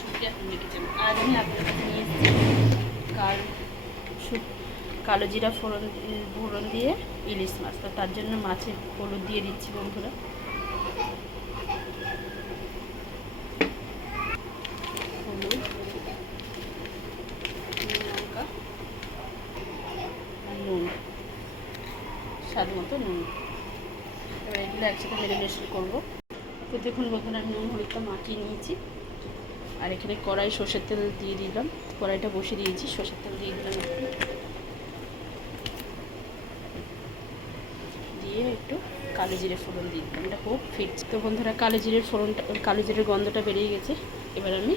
শুকিয়ে এখন রেখে যাবো। আজ আমি আপনার কাছে নিয়ে এসেছি কালো জিরা ফোড়ন দিয়ে ইলিশ মাছ। তো তার জন্য মাছে হলুদ দিয়ে দিচ্ছি বন্ধুরা। হলুদ, লঙ্কা, নুন, স্বাদ মতো নুন। এবার এগুলো একসাথে ম্যারিনেশন করবো। তো দেখুন বন্ধুরা, নুন হলুদটা মাখিয়ে নিয়েছি। আর এখানে কড়াই সর্ষের তেল দিয়ে দিলাম। কড়াইটা বসিয়ে দিয়েছি, সর্ষের তেল দিয়ে দিলাম একটু, দিয়ে একটু কালো জিরে ফোড়ন দিয়ে দিলাম। এটা খুব ফিটছে। তো বন্ধুরা, কালো জিরের গন্ধটা বেরিয়ে গেছে। এবার আমি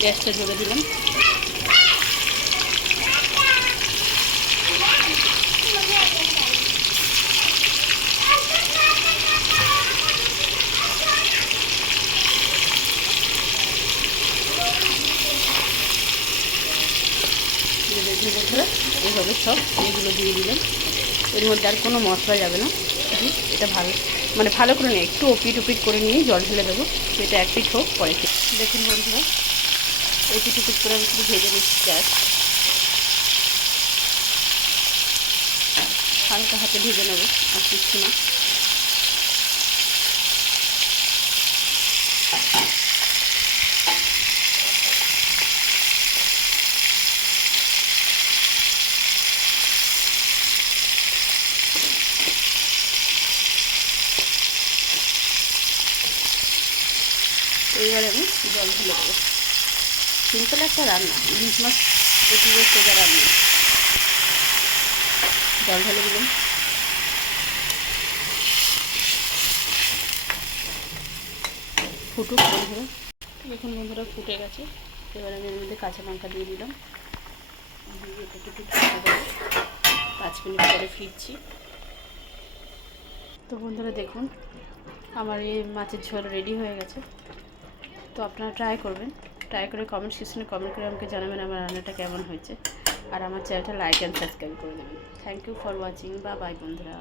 গ্যাসটা জোরে দিলাম। দেখুন বন্ধুরা, এইভাবে সব এগুলো দিয়ে দিলাম। এর মধ্যে আর কোনো মশলা যাবে না। এটা ভালো করে নিয়ে একটু ওপিট করে নিয়ে জল ঢেলে দেবো। তো এটা এক পিঠ হোক, পরে দেখুন বন্ধুরা, ওপিট করে আমি শুধু ভেজে নিচ্ছি। গ্যাস হালকা হাতে ভেজে নেবো, আর কিচ্ছু না। এইবার আমি জল ঢেলে দেবো। সিম্পল একটা রান্না, ইলিশ মাছ প্রচুর সোজা রান্না। জল ঢেলে দিলাম। ফুটুক বন্ধুরা। দেখুন বন্ধুরা, ফুটে গেছে। এবার আমি এর মধ্যে কাঁচা লঙ্কা দিয়ে দিলাম। দিয়ে এটাকে একটু ঢেকে দেবো। 5 মিনিট পরে ফিরছি। তো বন্ধুরা দেখুন, আমার এই মাছের ঝোল রেডি হয়ে গেছে। তো আপনারা ট্রাই করবেন। ট্রাই করে কমেন্ট সেকশনে কমেন্ট করে আমাকে জানাবেন আমার রান্নাটা কেমন হয়েছে। আর আমার চ্যানেলটা লাইক অ্যান্ড সাবস্ক্রাইব করে দেবেন। Thank you for watching. Bye bye বন্ধুরা।